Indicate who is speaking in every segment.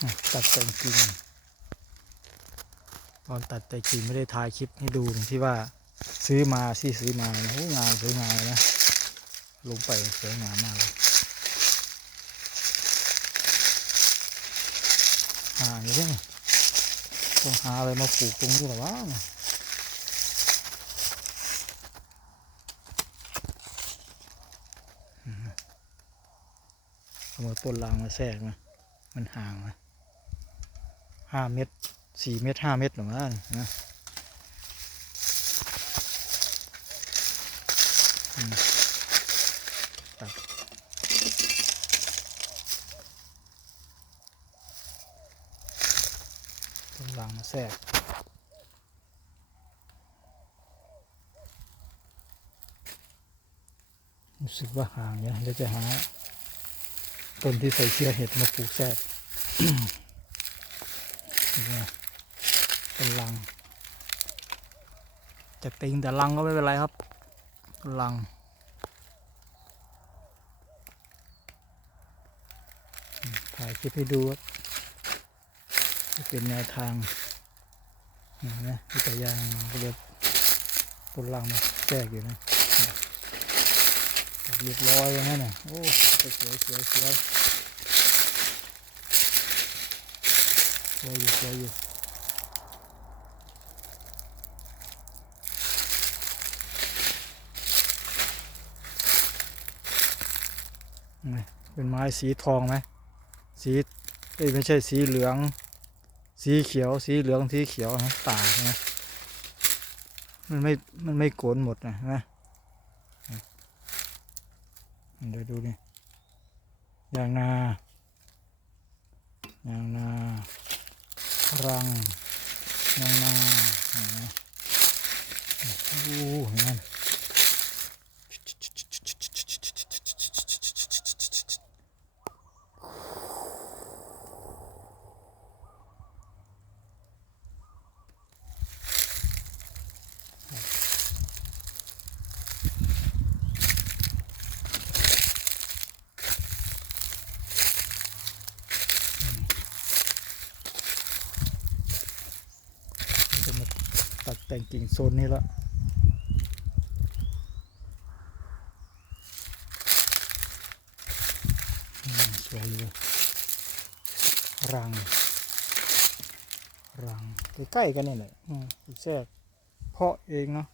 Speaker 1: ตัดแต่งกิ่งตอนตัดแต่งกิ่งไม่ได้ถ่ายคลิปให้ดูที่ว่าซื้อมาที่ซื้อมาโอ้งานสวยงามนะ ลงไปสวยงามมากเลยห่างอยู่ที่นี่ต้องหาอะไรมาปลูกตรงนี้หรอวะอืมเอามาต้นรางมาแทรกนะมันห่างนะ ห้าเมตรสี่เมตรห้าเมตรหรือมั้งนะตัดต้นรางมาแทรกรู้สึกว่าห่างเนี่ยเดี๋ยวจะหาต้นที่ใส่เชื้อเห็ดมาปลูกแทรกนี่ไง เป็นลัง จะติงแต่ลังก็ไม่เป็นไรครับ ลัง ถ่ายคลิปให้ดูครับจะเป็นแนวทางนไหมวิทยางเรียกต้นลังมาแทรกอยู่นะตัดเรียบร้อยแล้วนะเนี่ยโอ้สวยสวยสวย สวยอยู่สวยอยู่นี่เป็นไม้สีทองไหมสีไม่ใช่สีเหลือง สีเขียว สีเหลืองสีเขียวนะต่างนะมันไม่มันไม่โกนหมดนะนะเดี๋ยวดูนี่ยางนายางนา รังนางนาโอ้ยนั่น จะมาตัดแต่งกิ่งโซนนี้ละอืมสวยเลยรัง รังใกล้ๆกันนี่แหละอืมอีกแทกเพาะเองเนาะ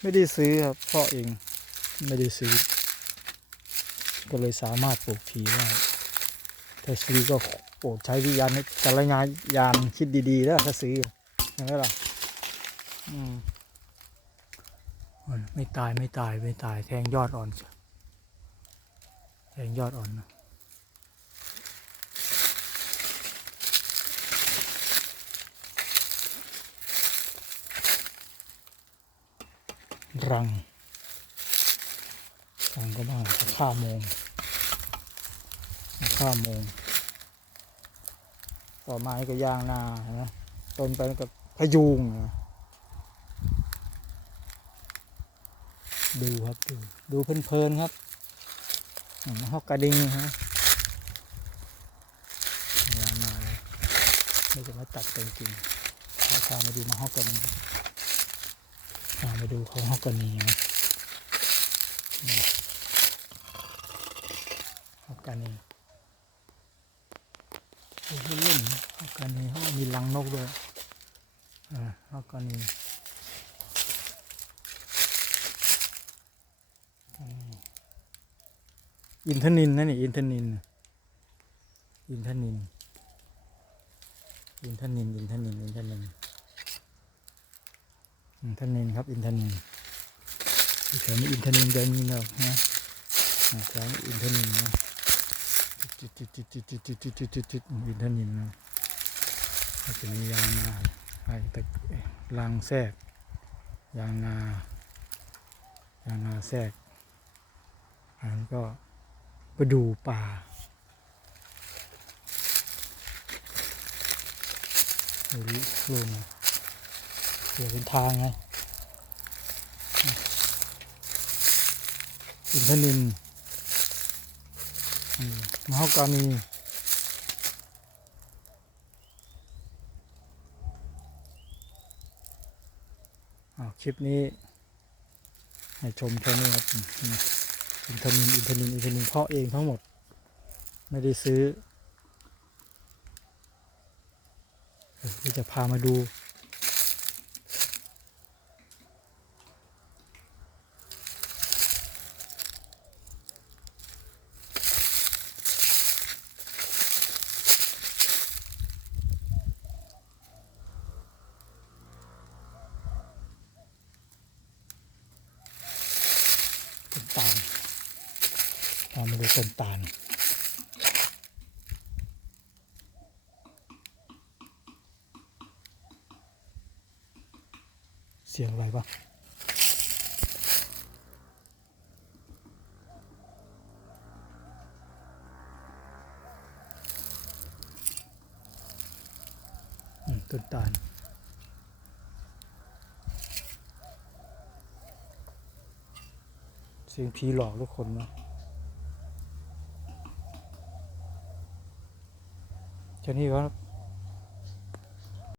Speaker 1: ไม่ได้ซื้อครับเพาะเองไม่ได้ซื้อ ก็เลยสามารถปลูกทีได้ถ้าซื้อก็โปรดใช้วิญญาณจักรยานยานคิดดีๆแล้วถ้าซื้อ เห็นไหมล่ะอืมไม่ตายไม่ตายไม่ตายแทงยอดอ่อนแทงยอดอ่อนนะรังรังก็บ้างข้าโมงข้าโมงต่อไม้ก็ยางนานะต้นไปกับ พะยุงนะดูครับดูดูเพลินๆครับฮอกกระดิ่งฮะยานาเลยไม่จะมาตัดเป็นจริงแล้วพามาดูมาฮอกกานีพามาดูเขาฮอกกานีนะนี่ฮอกกานีโอ้โหเล่นฮอกกานีเขามีรังนกด้วย อ่าอก็นี่อินทนินนั่นนี่อินทนิน อินทนิน อินทนิน อินทนิน อินทนิน อินทนินครับ อินทนินแถวนี้อินทนินจะมีเงานะแถวนี้อินทนินนะอินทนินนะจะมียาวมา ไอ้ตะลังแทรก ยางนายางนาแทรกอันนั้นก็ไปดูป่าดูดิลงเดี๋ยวเป็นทางไงอินทนินมมะฮอกกานี อ้าว คลิปนี้ ให้ชมแค่นี้ครับอินทนินอินทนินอินทนินเพาะเองทั้งหมด ไม่ได้ซื้อที่จะพามาดู ต้นตาลเรามาดู ต้นตาลเสียงอะไรปะอืมต้นตาลเสียงผีหลอกทุกคนเนาะ จ้านี่ครับ